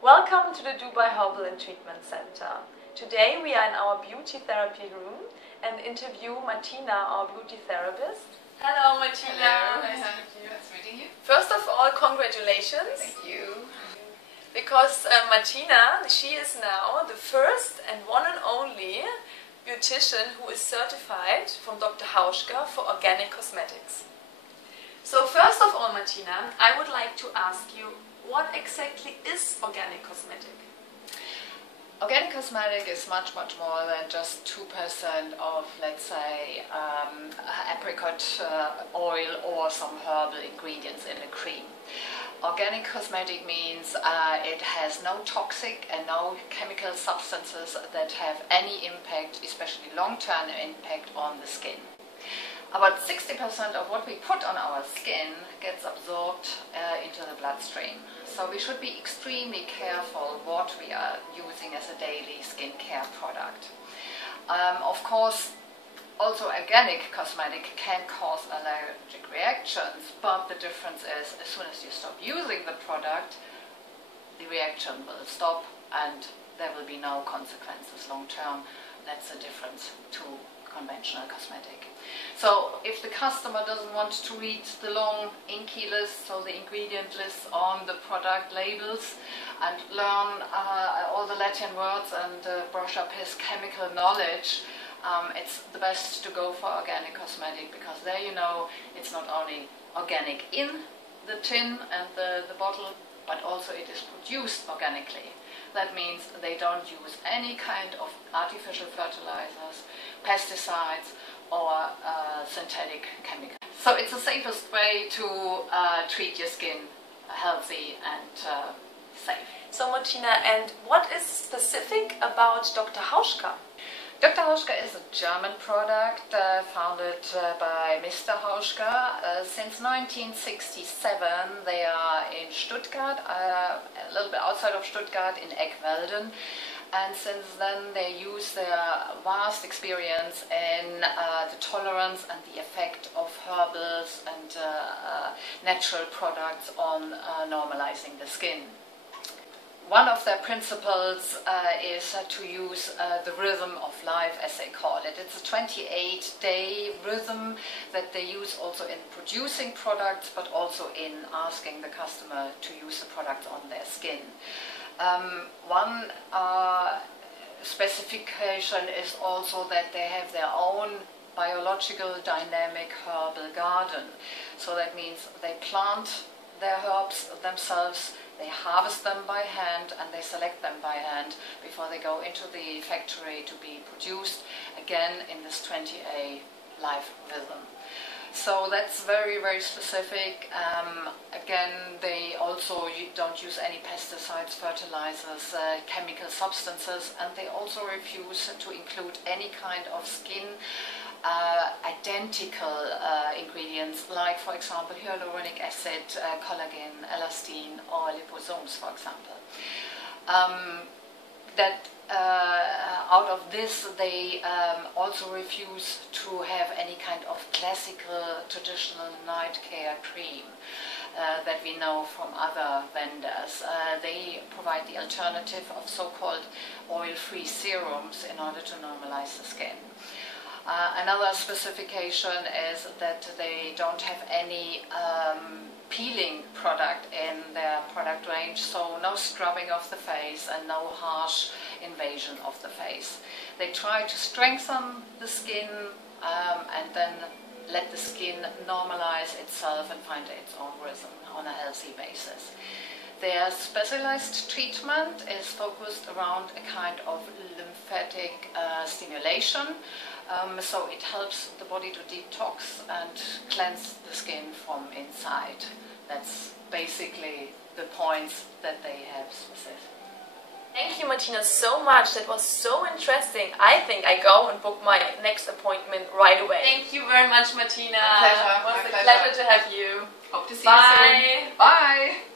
Welcome to the Dubai Herbal and Treatment Center. Today we are in our beauty therapy room and interview Martina, our beauty therapist. Hello Martina. Hello, nice to meet you. Nice meeting you. First of all, congratulations. Thank you. Because Martina, she is now the first and one and only beautician who is certified from Dr Hauschka for organic cosmetics. So first of all, Martina, I would like to ask you, what exactly is organic cosmetic? Organic cosmetic is much more than just 2% of, let's say, apricot oil or some herbal ingredients in a cream. Organic cosmetic means it has no toxic and no chemical substances that have any impact, especially long-term impact on the skin. About 60% of what we put on our skin gets absorbed into the bloodstream. So we should be extremely careful what we are using as a daily skincare product. Of course, also organic cosmetic can cause allergic reactions, but the difference is as soon as you stop using the product, the reaction will stop and there will be no consequences long term. That's the difference to conventional cosmetic. So if the customer doesn't want to read the long inky list, so the ingredient list on the product labels, and learn all the Latin words and brush up his chemical knowledge, it's the best to go for organic cosmetic, because there you know it's not only organic in the tin and the bottle, but also it is produced organically. That means they don't use any kind of artificial fertilizers, pesticides or synthetic chemicals. So it's the safest way to treat your skin healthy and safe. So Martina, and what is specific about Dr Hauschka? Dr Hauschka is a German product founded by Mr. Hauschka. Since 1967 they are in Stuttgart, a little bit outside of Stuttgart in Eckwelden. And since then they use their vast experience in the tolerance and the effect of herbals and natural products on normalizing the skin. One of their principles is to use the rhythm of life, as they call it. It's a 28-day rhythm that they use also in producing products, but also in asking the customer to use the product on their skin. One specification is also that they have their own biological dynamic herbal garden. So that means they plant their herbs themselves, they harvest them by hand and they select them by hand before they go into the factory to be produced, again in this 20-day life rhythm. So that's very specific. Again, they also don't use any pesticides, fertilizers, chemical substances, and they also refuse to include any kind of skin identical ingredients, like for example hyaluronic acid, collagen, elastin or liposomes, for example. Out of this they also refuse to have any kind of classical traditional night care cream that we know from other vendors. They provide the alternative of so-called oil-free serums in order to normalize the skin. Another specification is that they don't have any peeling product in their product range, so no scrubbing of the face and no harsh invasion of the face. They try to strengthen the skin and then let the skin normalize itself and find its own rhythm on a healthy basis. Their specialized treatment is focused around a kind of lymphatic stimulation, so it helps the body to detox and cleanse the skin from inside. That's basically the points that they have specific. Thank you, Martina, so much. That was so interesting. I think I go and book my next appointment right away. Thank you very much, Martina. My pleasure. It was a pleasure to have you. Hope to see you soon. Bye. Bye.